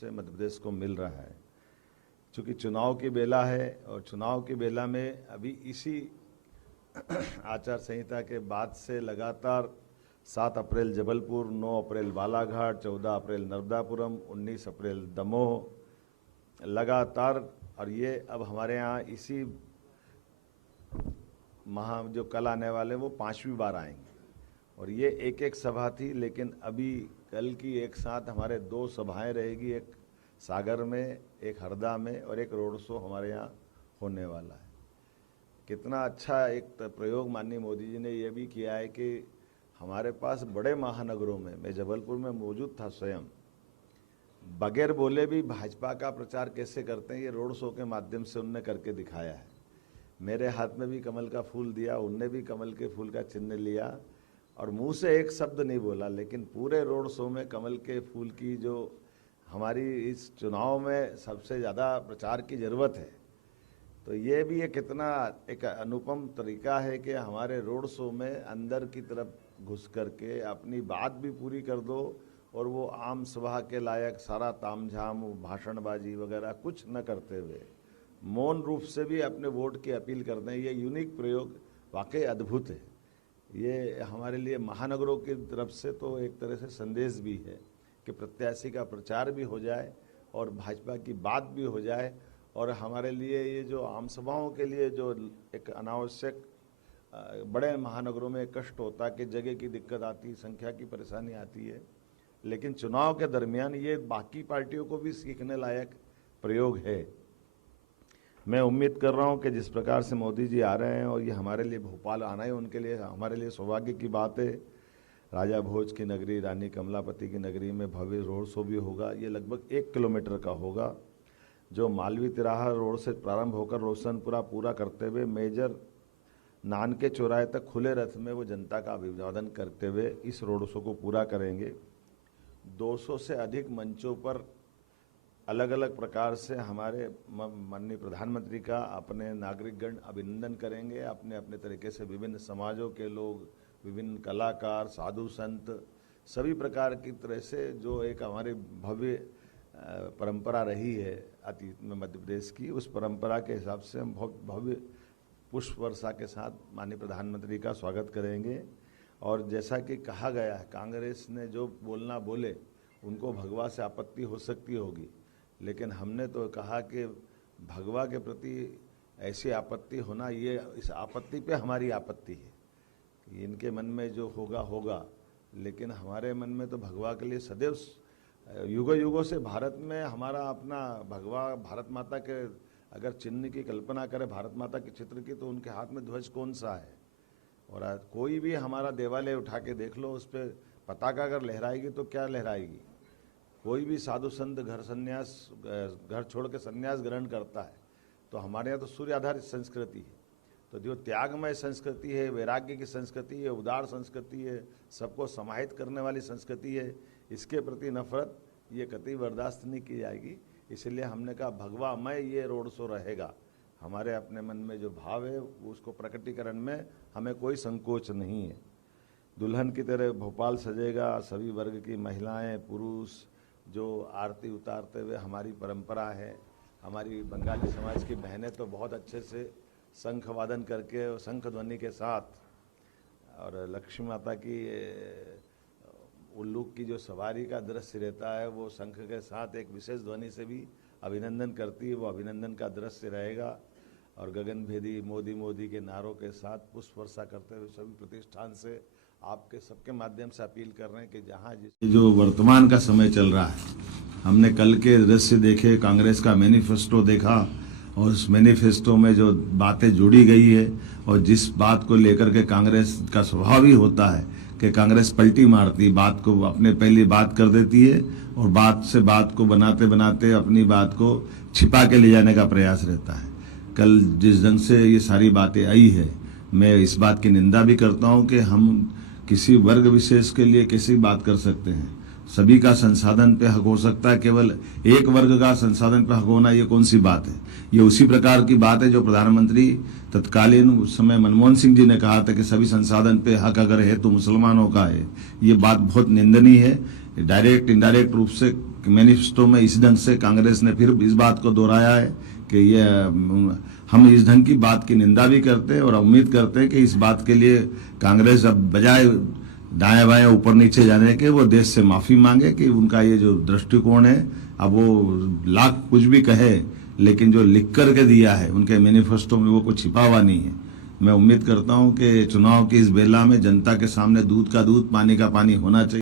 से मध्य प्रदेश को मिल रहा है। चूँकि चुनाव की बेला है और चुनाव की बेला में अभी इसी आचार संहिता के बाद से लगातार 7 अप्रैल जबलपुर, 9 अप्रैल बालाघाट, 14 अप्रैल नर्मदापुरम, 19 अप्रैल दमोह लगातार, और ये अब हमारे यहाँ इसी माह जो कल आने वाले वो 5वीं बार आएंगे। और ये एक सभा थी, लेकिन अभी कल की एक साथ हमारे 2 सभाएं रहेगी, एक सागर में, एक हरदा में, और एक रोड शो हमारे यहाँ होने वाला है। कितना अच्छा एक प्रयोग माननीय मोदी जी ने ये भी किया है कि हमारे पास बड़े महानगरों में, मैं जबलपुर में मौजूद था स्वयं, बगैर बोले भी भाजपा का प्रचार कैसे करते हैं ये रोड शो के माध्यम से उनने करके दिखाया है। मेरे हाथ में भी कमल का फूल दिया, उनने भी कमल के फूल का चिन्ह लिया और मुंह से एक शब्द नहीं बोला, लेकिन पूरे रोड शो में कमल के फूल की जो हमारी इस चुनाव में सबसे ज़्यादा प्रचार की ज़रूरत है। तो ये भी एक कितना एक अनुपम तरीका है कि हमारे रोड शो में अंदर की तरफ घुस करके अपनी बात भी पूरी कर दो और वो आम सभा के लायक सारा तामझाम, भाषणबाजी वगैरह कुछ न करते हुए मौन रूप से भी अपने वोट की अपील करते हैं। ये यूनिक प्रयोग वाकई अद्भुत है। ये हमारे लिए महानगरों की तरफ से तो एक तरह से संदेश भी है कि प्रत्याशी का प्रचार भी हो जाए और भाजपा की बात भी हो जाए, और हमारे लिए ये जो आम सभाओं के लिए जो एक अनावश्यक बड़े महानगरों में कष्ट होता है कि जगह की दिक्कत आती, संख्या की परेशानी आती है, लेकिन चुनाव के दरमियान ये बाकी पार्टियों को भी सीखने लायक प्रयोग है। मैं उम्मीद कर रहा हूं कि जिस प्रकार से मोदी जी आ रहे हैं और ये हमारे लिए भोपाल आना है, उनके लिए हमारे लिए सौभाग्य की बात है। राजा भोज की नगरी, रानी कमलापति की नगरी में भव्य रोड शो भी होगा। ये लगभग 1 किलोमीटर का होगा, जो मालवीय तिराहा रोड से प्रारंभ होकर रोशनपुरा पूरा करते हुए मेजर नानके चौराहे तक खुले रथ में वो जनता का अभिवादन करते हुए इस रोड शो को पूरा करेंगे। 200 से अधिक मंचों पर अलग अलग प्रकार से हमारे माननीय प्रधानमंत्री का अपने नागरिकगण अभिनंदन करेंगे। अपने अपने तरीके से विभिन्न समाजों के लोग, विभिन्न कलाकार, साधु संत, सभी प्रकार की तरह से जो एक हमारी भव्य परंपरा रही है अतीत में मध्य प्रदेश की, उस परंपरा के हिसाब से हम भव्य पुष्प वर्षा के साथ माननीय प्रधानमंत्री का स्वागत करेंगे। और जैसा कि कहा गया है, कांग्रेस ने जो बोलना बोले, उनको भगवा से आपत्ति हो सकती होगी, लेकिन हमने तो कहा कि भगवा के प्रति ऐसी आपत्ति होना, ये इस आपत्ति पे हमारी आपत्ति है कि इनके मन में जो होगा होगा, लेकिन हमारे मन में तो भगवा के लिए सदैव युगों युगों से भारत में हमारा अपना भगवा, भारत माता के अगर चिन्ह की कल्पना करें, भारत माता के चित्र की, तो उनके हाथ में ध्वज कौन सा है। और कोई भी हमारा देवालय उठा के देख लो, उस पर पताका अगर लहराएगी तो क्या लहराएगी। कोई भी साधु संत घर छोड़ के संन्यास ग्रहण करता है, तो हमारे यहाँ तो सूर्य आधारित संस्कृति है। तो जो त्यागमय संस्कृति है, वैराग्य की संस्कृति है, उदार संस्कृति है, सबको समाहित करने वाली संस्कृति है, इसके प्रति नफरत ये कतई बर्दाश्त नहीं की जाएगी। इसलिए हमने कहा भगवामय ये रोड शो रहेगा। हमारे अपने मन में जो भाव है उसको प्रकटीकरण में हमें कोई संकोच नहीं है। दुल्हन की तरह भोपाल सजेगा। सभी वर्ग की महिलाएं, पुरुष जो आरती उतारते हुए, हमारी परंपरा है। हमारी बंगाली समाज की बहनें तो बहुत अच्छे से शंख वादन करके और शंख ध्वनि के साथ, और लक्ष्मी माता की उल्लू की जो सवारी का दृश्य रहता है, वो शंख के साथ एक विशेष ध्वनि से भी अभिनंदन करती है। वो अभिनंदन का दृश्य रहेगा। और गगनभेदी मोदी मोदी के नारों के साथ पुष्प वर्षा करते हुए सभी प्रतिष्ठान से आपके सबके माध्यम से अपील कर रहे हैं कि जहाँ जो वर्तमान का समय चल रहा है, हमने कल के दृश्य देखे, कांग्रेस का मैनिफेस्टो देखा, और उस मैनिफेस्टो में जो बातें जुड़ी गई है, और जिस बात को लेकर के कांग्रेस का स्वभाव ही होता है कि कांग्रेस पलटी मारती, बात को अपने पहले बात कर देती है और बात से बात को बनाते बनाते अपनी बात को छिपा के ले जाने का प्रयास रहता है। कल जिस ढंग से ये सारी बातें आई है, मैं इस बात की निंदा भी करता हूं कि हम किसी वर्ग विशेष के लिए कैसी बात कर सकते हैं। सभी का संसाधन पे हक हो सकता है, केवल एक वर्ग का संसाधन पे हक होना ये कौन सी बात है। ये उसी प्रकार की बात है जो प्रधानमंत्री तत्कालीन उस समय मनमोहन सिंह जी ने कहा था कि सभी संसाधन पे हक अगर है तो मुसलमानों का है। ये बात बहुत निंदनीय है। डायरेक्ट इनडायरेक्ट रूप से मैनिफेस्टो में इस ढंग से कांग्रेस ने फिर इस बात को दोहराया है कि ये हम इस ढंग की बात की निंदा भी करते हैं और उम्मीद करते हैं कि इस बात के लिए कांग्रेस अब बजाय दाएं बाएं ऊपर नीचे जाने के वो देश से माफी मांगे कि उनका ये जो दृष्टिकोण है, अब वो लाख कुछ भी कहे लेकिन जो लिख करके दिया है उनके मैनिफेस्टो में वो कुछ छिपा हुआ नहीं है। मैं उम्मीद करता हूं कि चुनाव की इस बेला में जनता के सामने दूध का दूध पानी का पानी होना चाहिए।